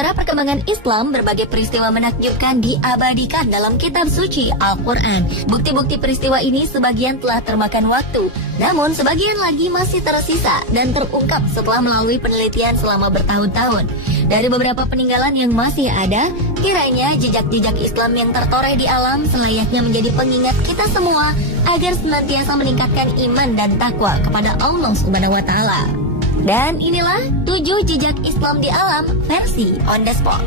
sejarah perkembangan Islam, berbagai peristiwa menakjubkan diabadikan dalam kitab suci Al-Quran. Bukti-bukti peristiwa ini sebagian telah termakan waktu, namun sebagian lagi masih tersisa dan terungkap setelah melalui penelitian selama bertahun-tahun. Dari beberapa peninggalan yang masih ada, kiranya jejak-jejak Islam yang tertoreh di alam selayaknya menjadi pengingat kita semua agar senantiasa meningkatkan iman dan takwa kepada Allah Subhanahu wa Ta'ala. Dan inilah 7 jejak Islam di alam versi on the spot.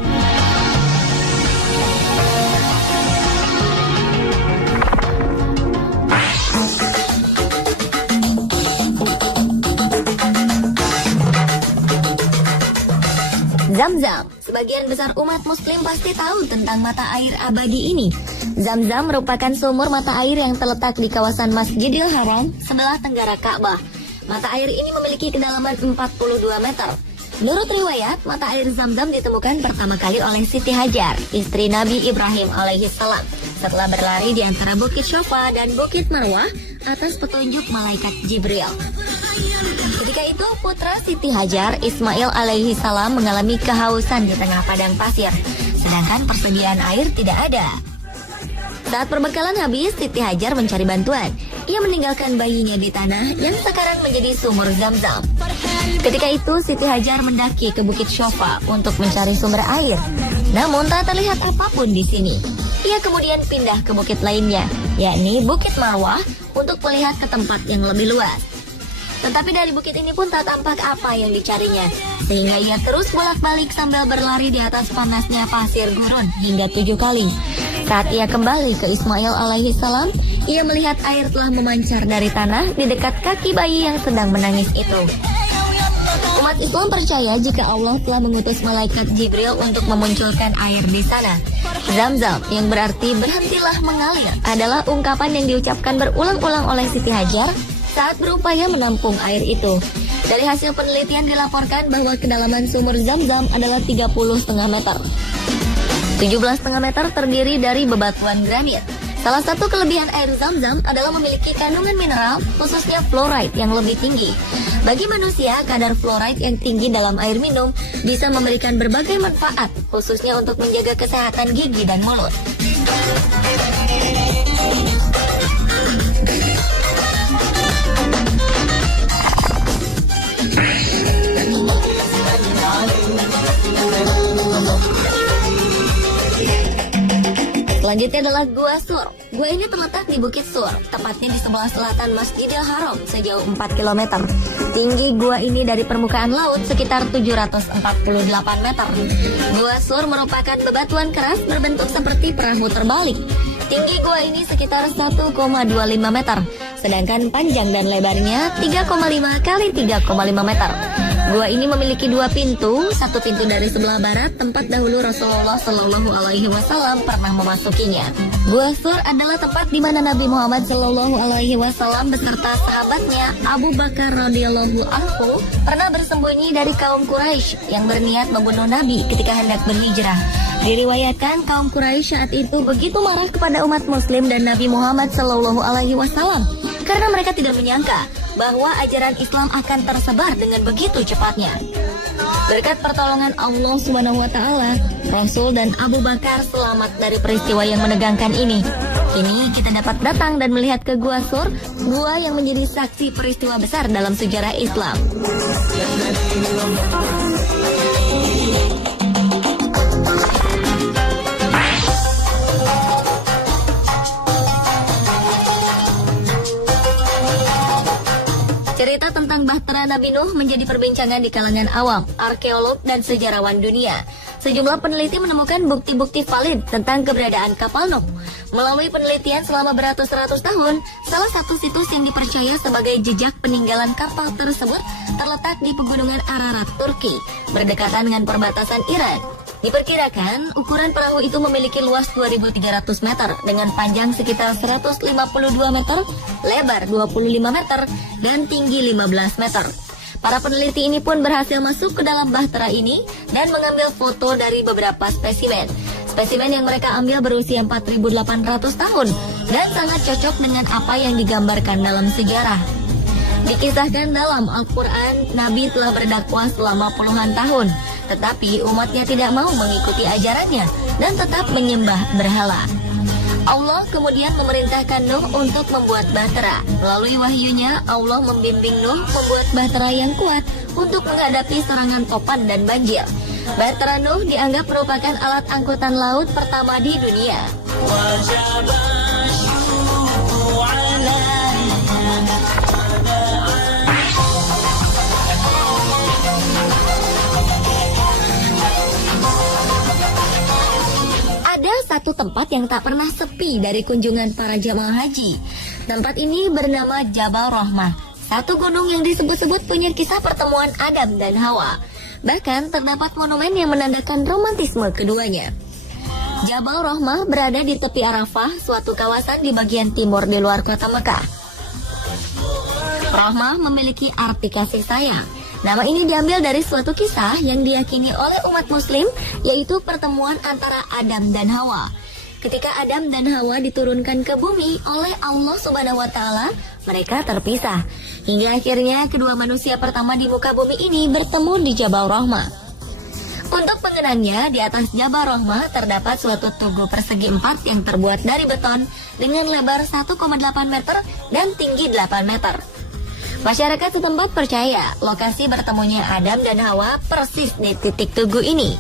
Zam-Zam. Sebagian besar umat muslim pasti tahu tentang mata air abadi ini. Zam-Zam merupakan sumur mata air yang terletak di kawasan Masjidil Haram sebelah tenggara Ka'bah. Mata air ini memiliki kedalaman 42 meter. Menurut riwayat, mata air Zam-Zam ditemukan pertama kali oleh Siti Hajar, istri Nabi Ibrahim alaihissalam, setelah berlari di antara Bukit Syofa dan Bukit Marwah atas petunjuk malaikat Jibril. Ketika itu, putra Siti Hajar, Ismail alaihissalam, mengalami kehausan di tengah padang pasir, sedangkan persediaan air tidak ada. Saat perbekalan habis, Siti Hajar mencari bantuan. Ia meninggalkan bayinya di tanah yang sekarang menjadi sumur Zam-Zam. Ketika itu, Siti Hajar mendaki ke Bukit Syofa untuk mencari sumber air. Namun tak terlihat apapun di sini. Ia kemudian pindah ke bukit lainnya, yakni Bukit Marwah, untuk melihat ke tempat yang lebih luas. Tetapi dari bukit ini pun tak tampak apa yang dicarinya, sehingga ia terus bolak-balik sambil berlari di atas panasnya pasir gurun hingga 7 kali. Saat ia kembali ke Ismail alaihissalam, ia melihat air telah memancar dari tanah di dekat kaki bayi yang sedang menangis itu. Umat Islam percaya jika Allah telah mengutus malaikat Jibril untuk memunculkan air di sana. Zam-Zam, yang berarti berhentilah mengalir, adalah ungkapan yang diucapkan berulang-ulang oleh Siti Hajar saat berupaya menampung air itu. Dari hasil penelitian dilaporkan bahwa kedalaman sumur Zam-Zam adalah 30,5 meter. 17,5 meter terdiri dari bebatuan granit. Salah satu kelebihan air Zam-Zam adalah memiliki kandungan mineral, khususnya fluoride yang lebih tinggi. Bagi manusia, kadar fluoride yang tinggi dalam air minum bisa memberikan berbagai manfaat, khususnya untuk menjaga kesehatan gigi dan mulut. Selanjutnya adalah Gua Sur. Gua ini terletak di Bukit Sur, tepatnya di sebelah selatan Masjidil Haram sejauh 4 km. Tinggi gua ini dari permukaan laut sekitar 748 meter. Gua Sur merupakan bebatuan keras berbentuk seperti perahu terbalik. Tinggi gua ini sekitar 1,25 meter, sedangkan panjang dan lebarnya 3,5 kali 3,5 meter. Gua ini memiliki 2 pintu, satu pintu dari sebelah barat tempat dahulu Rasulullah Shallallahu Alaihi Wasallam pernah memasukinya. Gua Sur adalah tempat di mana Nabi Muhammad Shallallahu Alaihi Wasallam beserta sahabatnya Abu Bakar radhiyallahu anhu pernah bersembunyi dari kaum Quraisy yang berniat membunuh Nabi ketika hendak berhijrah. Diriwayatkan kaum Quraisy saat itu begitu marah kepada umat Muslim dan Nabi Muhammad Shallallahu Alaihi Wasallam karena mereka tidak menyangka bahwa ajaran Islam akan tersebar dengan begitu cepatnya. Berkat pertolongan Allah Subhanahu wa Ta'ala, Rasul dan Abu Bakar selamat dari peristiwa yang menegangkan ini. Kini kita dapat datang dan melihat ke Gua Sur, gua yang menjadi saksi peristiwa besar dalam sejarah Islam. Cerita tentang Bahtera Nabi Nuh menjadi perbincangan di kalangan awam, arkeolog, dan sejarawan dunia. Sejumlah peneliti menemukan bukti-bukti valid tentang keberadaan kapal Nuh. Melalui penelitian selama beratus-ratus tahun, salah satu situs yang dipercaya sebagai jejak peninggalan kapal tersebut terletak di pegunungan Ararat, Turki, berdekatan dengan perbatasan Iran. Diperkirakan, ukuran perahu itu memiliki luas 2.300 meter dengan panjang sekitar 152 meter, lebar 25 meter, dan tinggi 15 meter. Para peneliti ini pun berhasil masuk ke dalam bahtera ini dan mengambil foto dari beberapa spesimen. Spesimen yang mereka ambil berusia 4.800 tahun dan sangat cocok dengan apa yang digambarkan dalam sejarah. Dikisahkan dalam Al-Quran, Nabi telah berdakwah selama puluhan tahun. tetapi umatnya tidak mau mengikuti ajarannya dan tetap menyembah berhala. Allah kemudian memerintahkan Nuh untuk membuat bahtera. Melalui wahyunya, Allah membimbing Nuh membuat bahtera yang kuat untuk menghadapi serangan topan dan banjir. Bahtera Nuh dianggap merupakan alat angkutan laut pertama di dunia. Ada satu tempat yang tak pernah sepi dari kunjungan para jamaah haji. Tempat ini bernama Jabal Rahmah, satu gunung yang disebut-sebut punya kisah pertemuan Adam dan Hawa. Bahkan terdapat monumen yang menandakan romantisme keduanya. Jabal Rahmah berada di tepi Arafah, suatu kawasan di bagian timur di luar kota Mekah. Rahmah memiliki arti kasih sayang. Nama ini diambil dari suatu kisah yang diyakini oleh umat muslim, yaitu pertemuan antara Adam dan Hawa. Ketika Adam dan Hawa diturunkan ke bumi oleh Allah Subhanahu wa Ta'ala, mereka terpisah. Hingga akhirnya kedua manusia pertama di muka bumi ini bertemu di Jabal Rahmah. Untuk pengenangnya, di atas Jabal Rahmah terdapat suatu tugu persegi 4 yang terbuat dari beton dengan lebar 1,8 meter dan tinggi 8 meter. Masyarakat setempat percaya lokasi bertemunya Adam dan Hawa persis di titik tugu ini.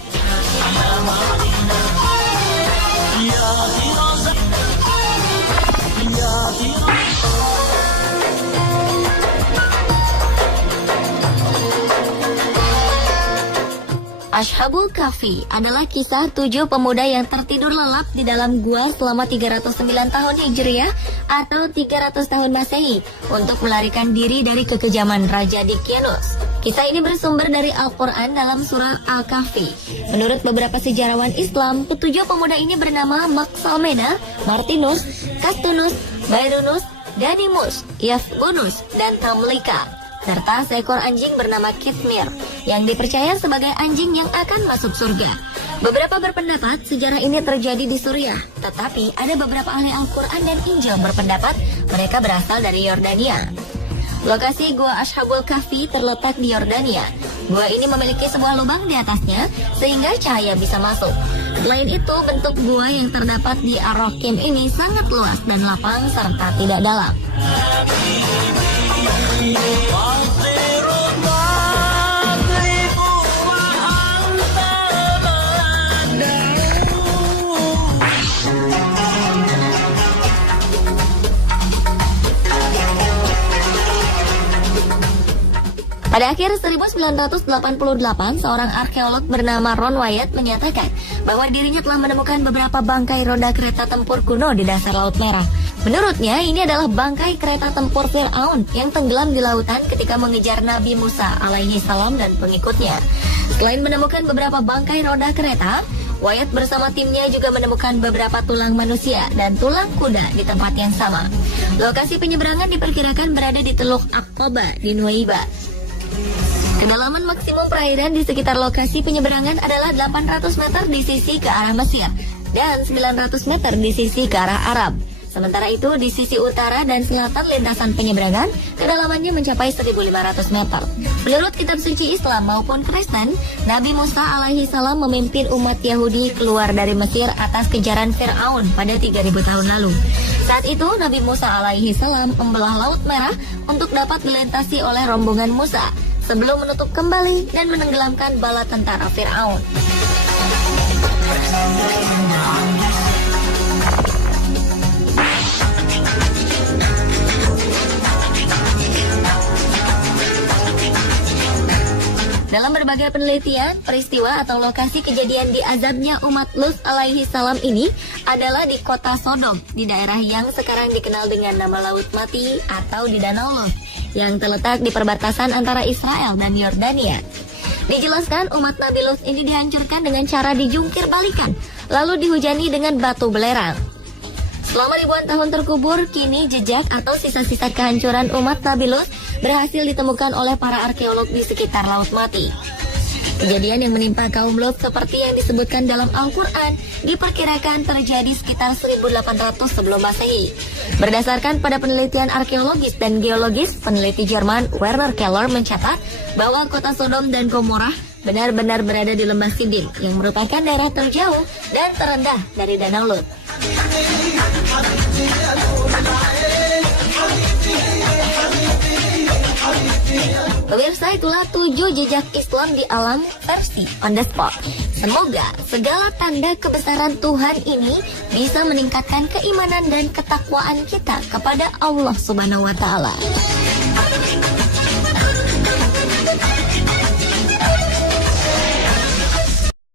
Ashabul Kahfi adalah kisah 7 pemuda yang tertidur lelap di dalam gua selama 309 tahun Hijriah atau 300 tahun Masehi untuk melarikan diri dari kekejaman Raja Dickenus. Kisah ini bersumber dari Al-Quran dalam surah Al-Kahfi. Menurut beberapa sejarawan Islam, ketujuh pemuda ini bernama Maksalmena, Martinus, Castunus, Bairunus, Ganimus, Yathbunus, dan Tamlika, serta seekor anjing bernama Kitmir yang dipercaya sebagai anjing yang akan masuk surga. Beberapa berpendapat sejarah ini terjadi di Suriah, tetapi ada beberapa ahli Al-Quran dan Injil berpendapat mereka berasal dari Yordania. Lokasi Gua Ashabul Kahfi terletak di Yordania. Gua ini memiliki sebuah lubang di atasnya sehingga cahaya bisa masuk. Selain itu, bentuk gua yang terdapat di Ar-Rakim ini sangat luas dan lapang serta tidak dalam. Pada akhir 1988, seorang arkeolog bernama Ron Wyatt menyatakan bahwa dirinya telah menemukan beberapa bangkai roda kereta tempur kuno di dasar Laut Merah. Menurutnya, ini adalah bangkai kereta tempur Fir'aun yang tenggelam di lautan ketika mengejar Nabi Musa alaihi salam dan pengikutnya. Selain menemukan beberapa bangkai roda kereta, Wyatt bersama timnya juga menemukan beberapa tulang manusia dan tulang kuda di tempat yang sama. Lokasi penyeberangan diperkirakan berada di Teluk Aqaba di Nuweiba. Kedalaman maksimum perairan di sekitar lokasi penyeberangan adalah 800 meter di sisi ke arah Mesir dan 900 meter di sisi ke arah Arab. Sementara itu di sisi utara dan selatan lintasan penyeberangan, kedalamannya mencapai 1.500 meter. Menurut kitab suci Islam maupun Kristen, Nabi Musa alaihi salam memimpin umat Yahudi keluar dari Mesir atas kejaran Fir'aun pada 3.000 tahun lalu. Saat itu Nabi Musa alaihi salam membelah Laut Merah untuk dapat dilintasi oleh rombongan Musa sebelum menutup kembali dan menenggelamkan bala tentara Fir'aun. Dalam berbagai penelitian, peristiwa atau lokasi kejadian diazabnya umat Lut alaihi salam ini adalah di kota Sodom, di daerah yang sekarang dikenal dengan nama Laut Mati atau di Danau Lut, yang terletak di perbatasan antara Israel dan Yordania. Dijelaskan umat Nabi Lut ini dihancurkan dengan cara dijungkir balikan, lalu dihujani dengan batu belerang. Selama ribuan tahun terkubur, kini jejak atau sisa-sisa kehancuran umat Nabi Lut berhasil ditemukan oleh para arkeolog di sekitar Laut Mati. Kejadian yang menimpa kaum Lut seperti yang disebutkan dalam Al-Quran diperkirakan terjadi sekitar 1800 sebelum Masehi. Berdasarkan pada penelitian arkeologis dan geologis, peneliti Jerman Werner Keller mencatat bahwa kota Sodom dan Gomorrah benar-benar berada di Lembah Sidim yang merupakan daerah terjauh dan terendah dari Danau Lut. Pemirsa, itulah 7 jejak Islam di alam versi on the spot. Semoga segala tanda kebesaran Tuhan ini bisa meningkatkan keimanan dan ketakwaan kita kepada Allah Subhanahu wa Ta'ala.